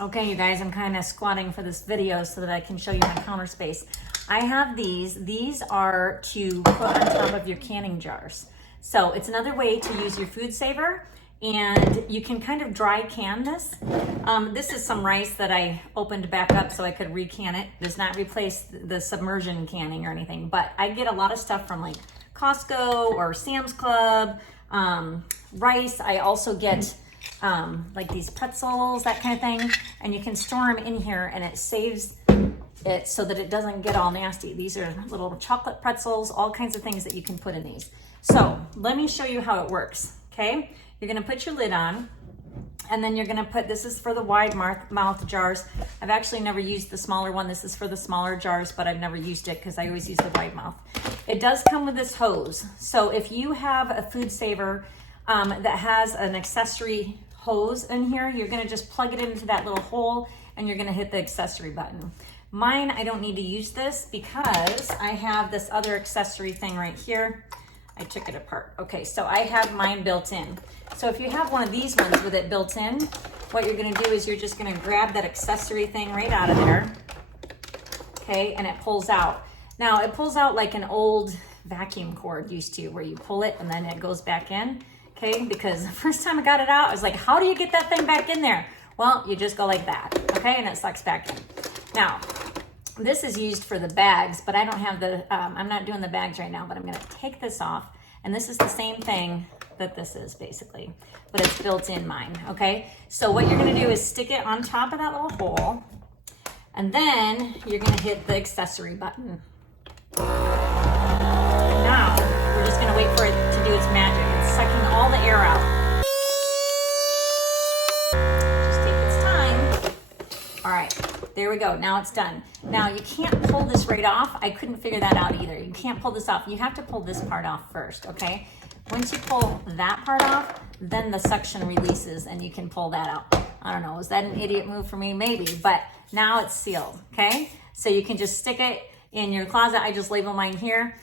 Okay, you guys, I'm kind of squatting for this video so that I can show you my counter space. I have these. These are to put on top of your canning jars. So it's another way to use your FoodSaver, and you can kind of dry can this. This is some rice that I opened back up so I could recan it. It does not replace the submersion canning or anything, but I get a lot of stuff from like Costco or Sam's Club, rice. I also get like these pretzels, that kind of thing, and you can store them in here and it saves it so that it doesn't get all nasty. These are little chocolate pretzels, all kinds of things that you can put in these. So let me show you how it works, okay? You're gonna put your lid on, and then you're gonna put, this is for the wide mouth jars. I've actually never used the smaller one. This is for the smaller jars, but I've never used it because I always use the wide mouth. It does come with this hose. So if you have a FoodSaver that has an accessory hose in here, you're gonna just plug it into that little hole and you're gonna hit the accessory button. Mine, I don't need to use this because I have this other accessory thing right here. I took it apart. Okay, so I have mine built in. So if you have one of these ones with it built in, what you're gonna do is you're just gonna grab that accessory thing right out of there, okay, and it pulls out. Now, it pulls out like an old vacuum cord used to, where you pull it and then it goes back in. Okay, because the first time I got it out, I was like, how do you get that thing back in there? Well, you just go like that, okay, and it sucks back in. Now, this is used for the bags, but I don't have the, I'm not doing the bags right now, but I'm gonna take this off, and this is the same thing that this is basically, but it's built in mine, okay? So what you're gonna do is stick it on top of that little hole, and then you're gonna hit the accessory button. Now, we're just gonna wait for it to do its magic. Sucking all the air out. Just take its time. All right, there we go. Now it's done. Now you can't pull this right off. I couldn't figure that out either. You can't pull this off. You have to pull this part off first, okay? Once you pull that part off, then the suction releases and you can pull that out. I don't know, was that an idiot move for me? Maybe, but now it's sealed, okay? So you can just stick it in your closet. I just label mine here.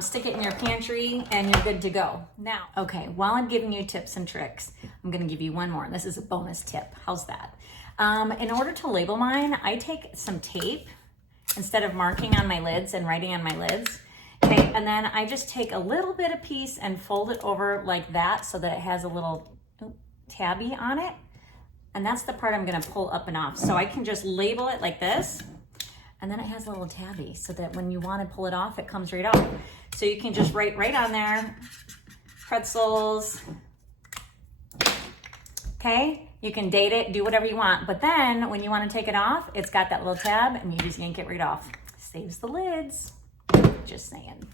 Stick it in your pantry and you're good to go. Now, okay, while I'm giving you tips and tricks, I'm gonna give you one more. This is a bonus tip. How's that? In order to label mine, I take some tape instead of marking on my lids and writing on my lids. Okay, and then I just take a little bit of piece and fold it over like that so that it has a little tabby on it. And that's the part I'm gonna pull up and off. So I can just label it like this. And then it has a little tabby so that when you want to pull it off, it comes right off. So you can just write right on there, pretzels, okay? You can date it, do whatever you want. But then when you want to take it off, it's got that little tab and you just yank it right off. Saves the lids, just saying.